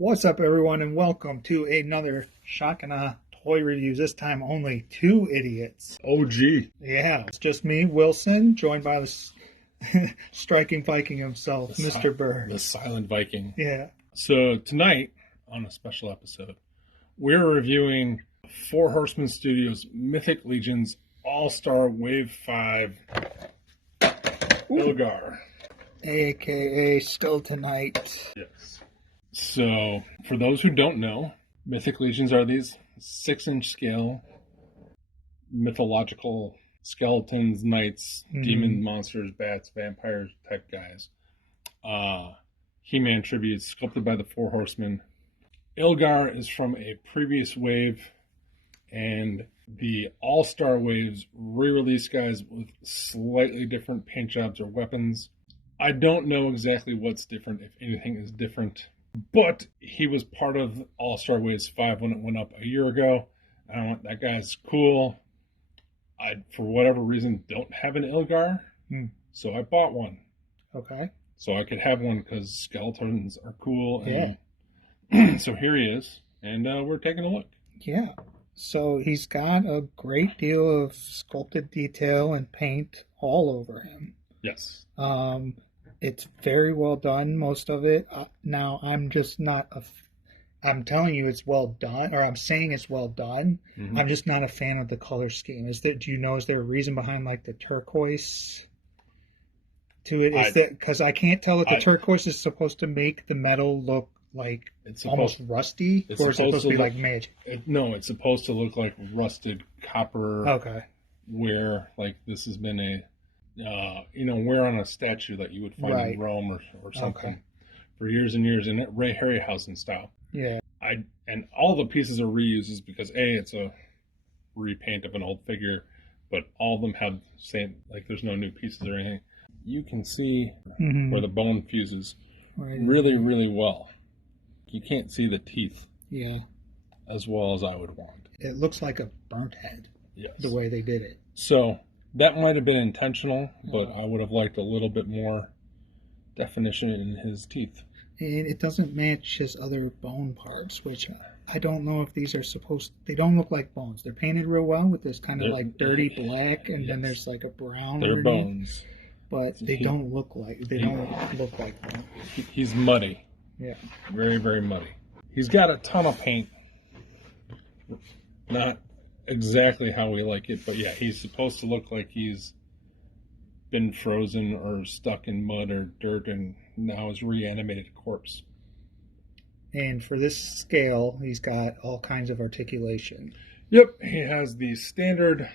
What's up, everyone, and welcome to another Shakana toy reviews. This time, only two idiots. OG. Yeah, it's just me, Wilson, joined by the striking Viking himself, Mr. Burr. The Silent Viking. Yeah. So tonight, on a special episode, we're reviewing Four Horsemen Studios Mythic Legions All-Star Wave 5 Ilgarr. AKA Still Tonight. Yes. So, for those who don't know, Mythic Legions are these 6-inch scale mythological skeletons, knights, demon monsters, bats, vampires type guys. He-Man tributes sculpted by the Four Horsemen. Ilgarr is from a previous wave, and the All-Star Waves re-release guys with slightly different paint jobs or weapons. I don't know exactly what's different, if anything is different, but he was part of All-Star Waves 5 when it went up a year ago. That guy's cool. I, for whatever reason, don't have an Ilgarr, so I bought one. Okay. So I could have one because skeletons are cool. Yeah. And so here he is, and we're taking a look. Yeah. So he's got a great deal of sculpted detail and paint all over him. Yes. It's very well done, most of it. Now, I'm just not I'm telling you it's well done, or I'm saying it's well done. Mm-hmm. I'm just not a fan of the color scheme. Do you know, is there a reason behind like the turquoise to it? Is that because I can't tell if the turquoise is supposed to make the metal look like it's almost rusty, or is it supposed to be like magic? No, it's supposed to look like rusted copper. Okay. Where like this has been a wear on a statue that you would find in Rome or something for years and years in Ray Harryhausen style. Yeah. And all the pieces are reuses because it's a repaint of an old figure, but all of them have same, like there's no new pieces or anything. You can see where the bone fuses really, really well. You can't see the teeth as well as I would want. It looks like a burnt head, the way they did it. So that might have been intentional, but I would have liked a little bit more definition in his teeth. And it doesn't match his other bone parts, which I don't know if these are they don't look like bones. They're painted real well with this kind of like dirty black, and then there's like a brown. They're bones. But they don't look like bones. He's muddy. Yeah. Very, very muddy. He's got a ton of paint. Not exactly how we like it, but yeah, he's supposed to look like he's been frozen or stuck in mud or dirt and now is reanimated corpse. And for this scale, he's got all kinds of articulation. Yep, he has the standard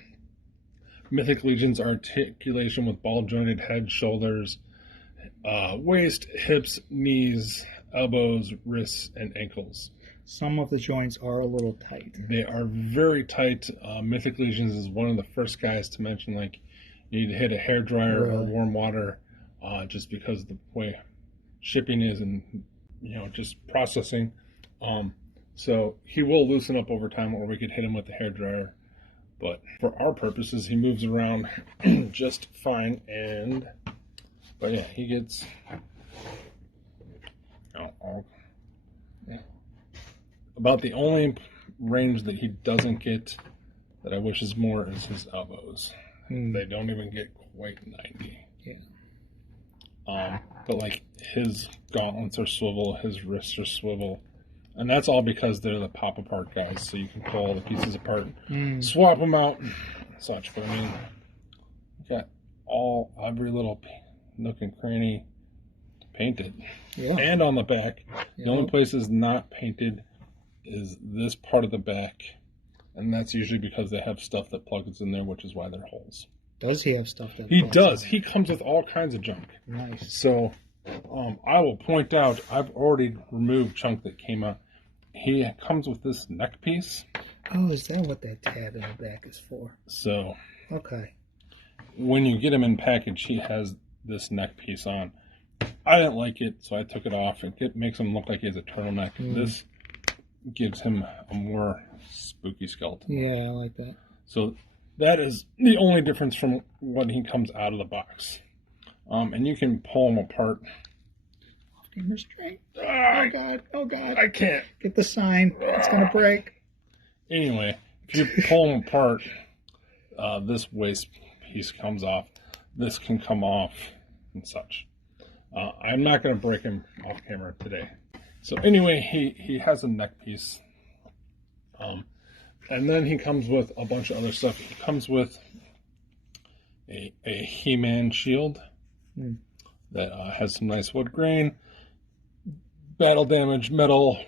Mythic Legions articulation with ball-jointed head, shoulders, waist, hips, knees, elbows, wrists, and ankles. Some of the joints are a little tight. They are very tight. Mythic Legions is one of the first guys to mention, like, you need to hit a hairdryer or warm water just because of the way shipping is and, just processing. So he will loosen up over time, or we could hit him with the hairdryer. But for our purposes, he moves around just fine. But yeah, he gets... About the only range that he doesn't get that I wish is more is his elbows. They don't even get quite 90. But like his gauntlets are swivel, his wrists are swivel. And that's all because they're the pop apart guys, so you can pull all the pieces apart, swap them out, and such. But I mean, you got every little nook and cranny painted. Yeah. And on the back, the only place is not painted is this part of the back, and that's usually because they have stuff that plugs in there, which is why they're holes. Does he have stuff that he does? He comes with all kinds of junk. Nice. So I will point out, I've already removed chunk that came out. He comes with this neck piece. Oh, is that what that tab in the back is for? So okay, when you get him in package, he has this neck piece on. I didn't like it, so I took it off. It makes him look like he has a turtleneck. This gives him a more spooky skeleton. Yeah, I like that. So that is the only difference from when he comes out of the box. And you can pull them apart Restrain, restrain. Ah, Oh God, oh God. I can't. Get the sign. It's going to break. Anyway, if you pull them apart, this waist piece comes off. This can come off and such. I'm not going to break him off camera today. So anyway, he has a neck piece. And then he comes with a bunch of other stuff. He comes with a He-Man shield that has some nice wood grain, battle damage, metal.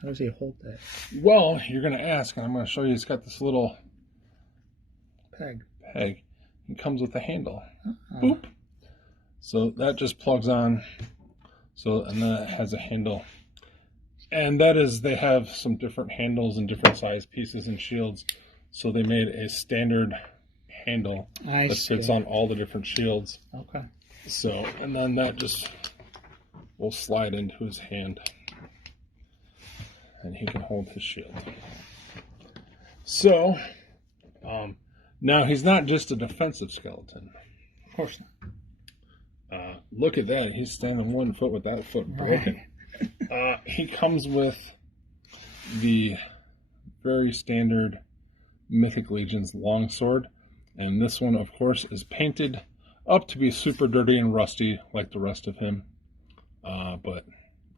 How does he hold that? Well, you're going to ask, and I'm going to show you. It's got this little peg. It comes with a handle. Boop. So that just plugs on. And then it has a handle. And that is, they have some different handles and different size pieces and shields. So they made a standard handle that fits on all the different shields. Okay. So, and then that just will slide into his hand. And he can hold his shield. So, now he's not just a defensive skeleton. Of course not. Look at that. He's standing 1 foot with that foot broken. He comes with the very standard Mythic Legion's longsword. And this one, of course, is painted up to be super dirty and rusty like the rest of him. But,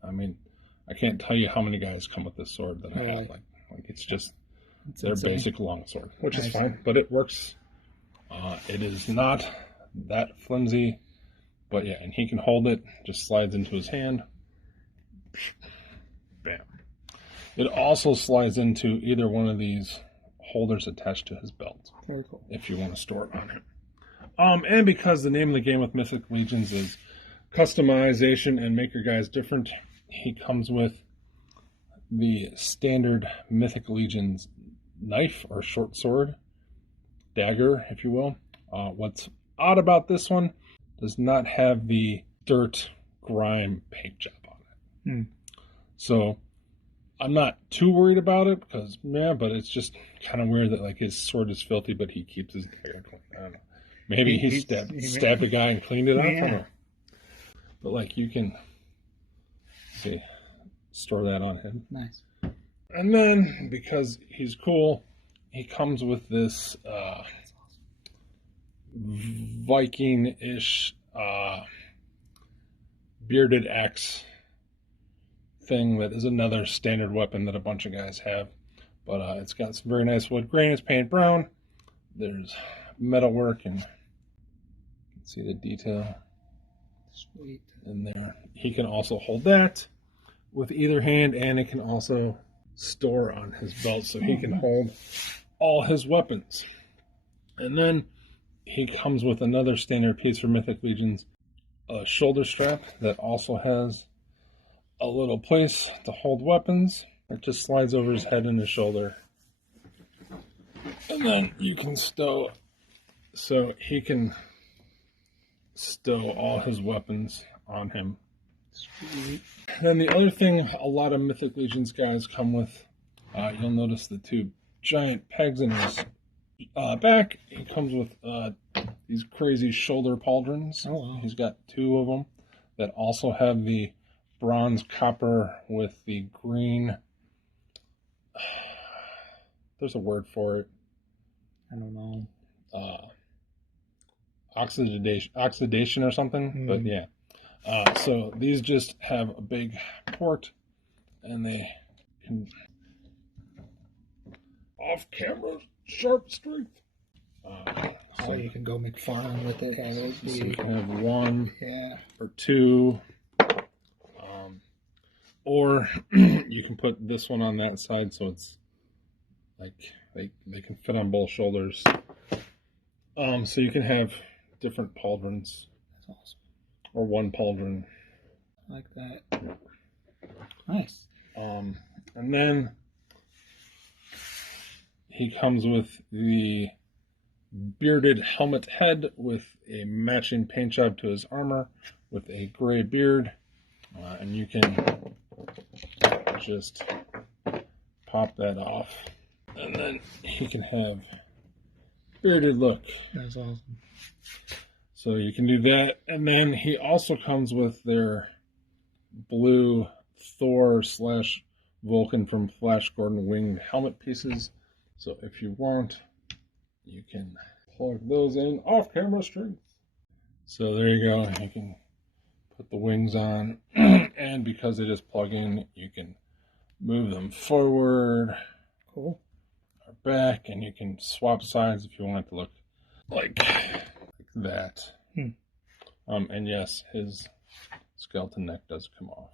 I mean, I can't tell you how many guys come with this sword that I have. Like it's just their basic longsword, which is fine, but it works. It is not that flimsy. But yeah, and he can hold it, just slides into his hand. Bam. It also slides into either one of these holders attached to his belt. Very cool. If you want to store it on him. And because the name of the game with Mythic Legions is customization and make your guys different, he comes with the standard Mythic Legion's knife or short sword, dagger, if you will. What's odd about this one, does not have the dirt grime paint job on it. So I'm not too worried about it because, but it's just kind of weird that like his sword is filthy, but he keeps his dagger clean. I don't know. Maybe he stabbed a guy and cleaned it up. I don't know. But like you can see, store that on him. Nice. And then because he's cool, he comes with this Viking-ish bearded axe thing that is another standard weapon that a bunch of guys have. But it's got some very nice wood grain. It's painted brown. There's metalwork and you can see the detail. Sweet. In there. He can also hold that with either hand, and it can also store on his belt so he can hold all his weapons. And then he comes with another standard piece for Mythic Legions, a shoulder strap that also has a little place to hold weapons. It just slides over his head and his shoulder. And then you can stow, so he can stow all his weapons on him. Sweet. Then the other thing a lot of Mythic Legions guys come with, you'll notice the two giant pegs in his back. He comes with these crazy shoulder pauldrons. Oh, wow. He's got 2 of them that also have the bronze copper with the green. There's a word for it. I don't know. Oxidation or something. But yeah. So these just have a big port, and they can off-camera sharp strength. So you can go make fun with it. So you can have 1 Yeah. or 2. Or you can put this one on that side so it's like they can fit on both shoulders. So you can have different pauldrons. That's awesome. Or 1 pauldron. I like that. Nice. And then he comes with the bearded helmet head with a matching paint job to his armor with a gray beard. And you can just pop that off. And then he can have bearded look. That's awesome. So So you can do that. And then he also comes with their blue Thor / Vulcan from Flash Gordon winged helmet pieces. So if you want, you can plug those in off camera strength. So there you go. You can put the wings on, and because they just plug in, you can move them forward, cool, or back, and you can swap sides if you want it to look like that. And yes, his skeleton neck does come off.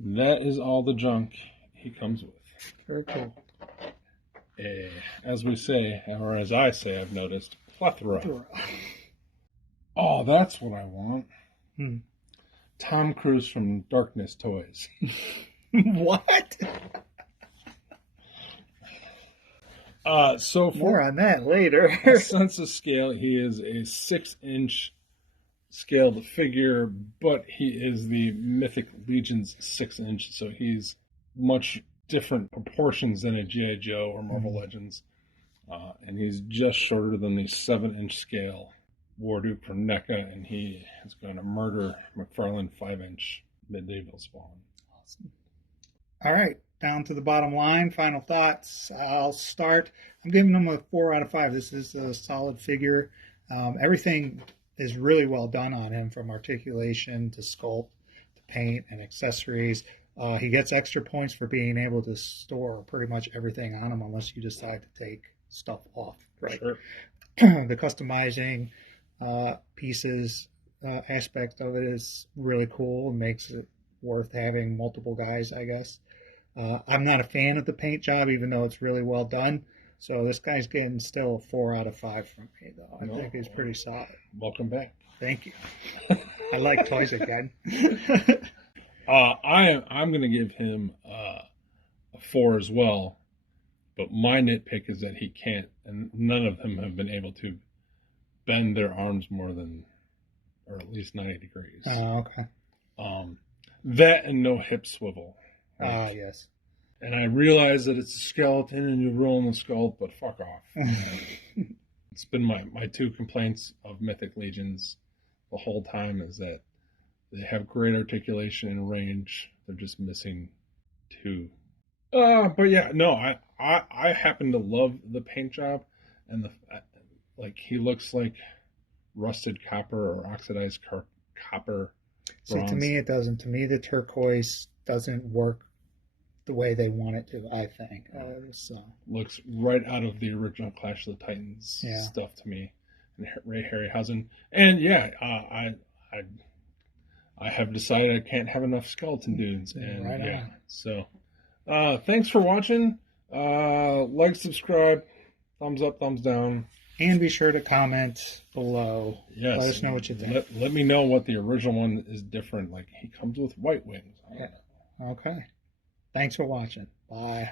That is all the junk he comes with. Very cool. As we say, or as I say, I've noticed, plethora. Oh, that's what I want. Tom Cruise from Darkness Toys. What? So more on that later. Sense of scale, he is a 6-inch scaled figure, but he is the Mythic Legion's 6-inch, so he's much different proportions than a G.I. Joe or Marvel Legends. And he's just shorter than the 7-inch scale Warduke from NECA, and he is going to murder McFarlane 5-inch medieval spawn. Awesome. All right, down to the bottom line. Final thoughts. I'll start. I'm giving him a 4 out of 5. This is a solid figure. Everything is really well done on him, from articulation to sculpt to paint and accessories. He gets extra points for being able to store pretty much everything on him, unless you decide to take stuff off. Right. Sure. The customizing pieces aspect of it is really cool and makes it worth having multiple guys, I guess. I'm not a fan of the paint job, even though it's really well done. So this guy's getting still a 4 out of 5 from me, though. I think he's pretty solid. Welcome back. Thank you. I like toys again. I'm going to give him a 4 as well, but my nitpick is that he can't, and none of them have been able to bend their arms more than, or at least 90 degrees. Oh, okay. That and no hip swivel. Oh, yes. And I realize that it's a skeleton and you're rolling the skull, but fuck off. It's been my 2 complaints of Mythic Legions the whole time, is that they have great articulation and range. They're just missing 2. But yeah, no, I happen to love the paint job, and he looks like rusted copper or oxidized copper. So to me, it doesn't. To me, the turquoise doesn't work the way they want it to, I think. Looks right out of the original Clash of the Titans stuff to me. And Ray Harryhausen. And yeah, I have decided I can't have enough skeleton dudes. And right on. So thanks for watching. Like, subscribe, thumbs up, thumbs down. And be sure to comment below. Yes. Let us know what you think. Let me know what the original one is different. Like, he comes with white wings. Okay. Thanks for watching. Bye.